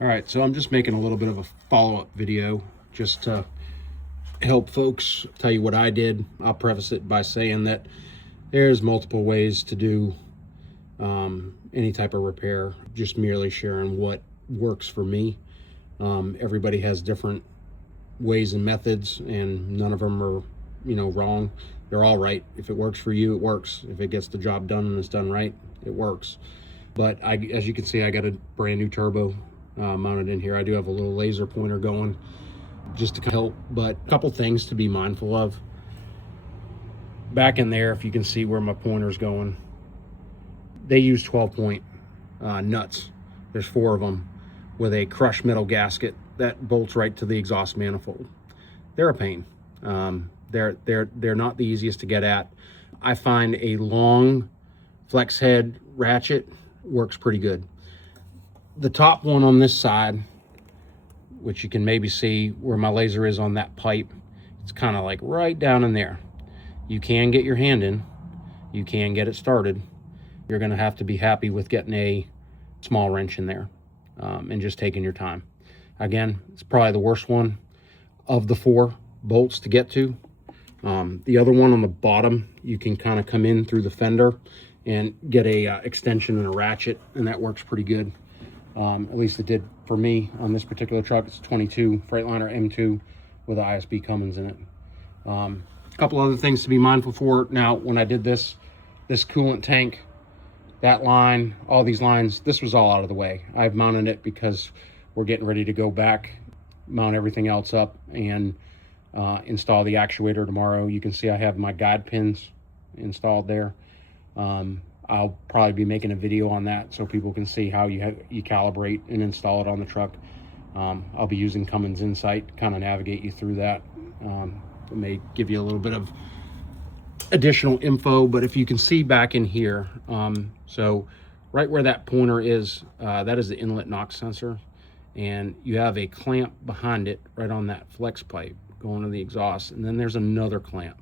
All right, so I'm just making a little bit of a follow-up video just to help folks tell you what I did. I'll preface it by saying that there's multiple ways to do any type of repair, just merely sharing what works for me. Everybody has different ways and methods, and none of them are, wrong. They're all right. If it works for you, it works. If it gets the job done and it's done right, it works. But as you can see, I got a brand new turbo mounted in here. I do have a little laser pointer going just to help, but a couple things to be mindful of. Back in there, if you can see where my pointer's going, they use 12-point nuts. There's 4 of them with a crushed metal gasket that bolts right to the exhaust manifold. They're a pain. They're not the easiest to get at. I find a long flex head ratchet works pretty good. The top one on this side, which you can maybe see where my laser is on that pipe, it's kind of like right down in there. You can get your hand in, you can get it started. You're going to have to be happy with getting a small wrench in there and just taking your time. Again, it's probably the worst one of the 4 bolts to get to. The other one on the bottom, you can kind of come in through the fender and get a extension and a ratchet, and that works pretty good. At least it did for me on this particular truck. It's a 22 Freightliner M2 with an ISB Cummins in it. A couple other things to be mindful for. Now, when I did this coolant tank, that line, all these lines, this was all out of the way. I've mounted it because we're getting ready to go back, mount everything else up, and install the actuator tomorrow. You can see I have my guide pins installed there. I'll probably be making a video on that so people can see how you calibrate and install it on the truck. I'll be using Cummins Insight to kind of navigate you through that. It may give you a little bit of additional info, but if you can see back in here, so right where that pointer is, that is the inlet NOx sensor, and you have a clamp behind it right on that flex pipe going to the exhaust, and then there's another clamp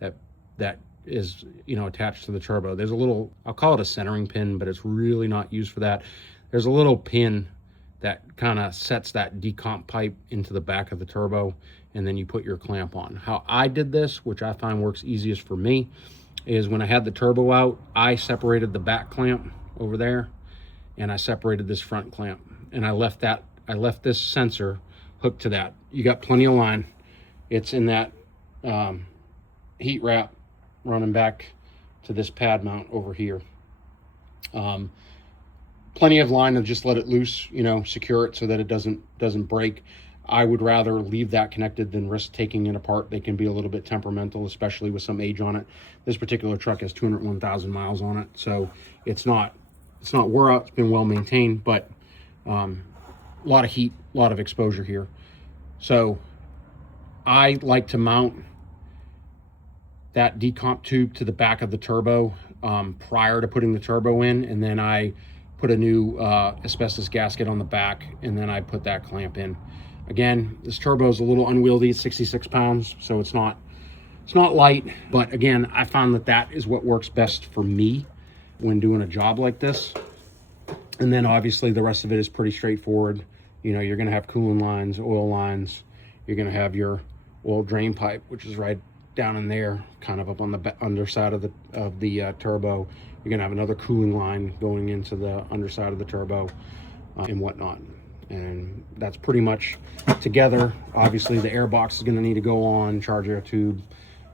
that is attached to the turbo. There's a little, I'll call it a centering pin, but it's really not used for that. There's a little pin that kind of sets that decomp pipe into the back of the turbo, and then you put your clamp on. How I did this, which I find works easiest for me, is when I had the turbo out, I separated the back clamp over there, and I separated this front clamp, and I left this sensor hooked to that. You got plenty of line. It's in that heat wrap running back to this pad mount over here. Plenty of line to just let it loose, secure it so that it doesn't break. I would rather leave that connected than risk taking it apart. They can be a little bit temperamental, especially with some age on it. This particular truck has 201,000 miles on it, so it's not wore out. It's been well maintained, but a lot of heat, a lot of exposure here. So I like to mount that decomp tube to the back of the turbo prior to putting the turbo in, and then I put a new asbestos gasket on the back, and then I put that clamp in. Again, this turbo is a little unwieldy. It's 66 pounds, so it's not light, but again, I found that is what works best for me when doing a job like this. And then obviously the rest of it is pretty straightforward. You're going to have coolant lines, oil lines. You're going to have your oil drain pipe, which is right down in there, kind of up on the underside of the turbo. You're going to have another cooling line going into the underside of the turbo and whatnot. And that's pretty much together. Obviously the air box is going to need to go on, charge air tube,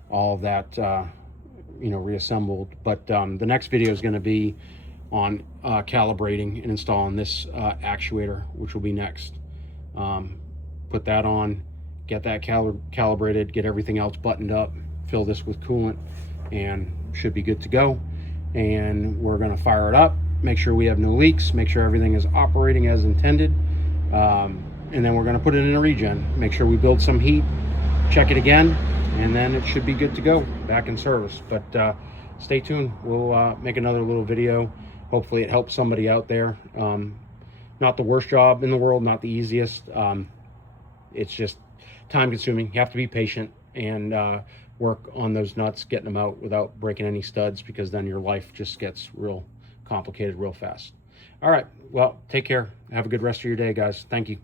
all of that reassembled. But the next video is going to be on calibrating and installing this actuator, which will be next. Put that on, get that calibrated, get everything else buttoned up, fill this with coolant, and should be good to go. And we're going to fire it up, make sure we have no leaks, make sure everything is operating as intended, and then we're going to put it in a regen, make sure we build some heat, check it again, and then it should be good to go, back in service. But stay tuned, we'll make another little video. Hopefully it helps somebody out there. Not the worst job in the world, not the easiest. It's just time consuming. You have to be patient and work on those nuts, getting them out without breaking any studs, because then your life just gets real complicated real fast. All right. Well, take care. Have a good rest of your day, guys. Thank you.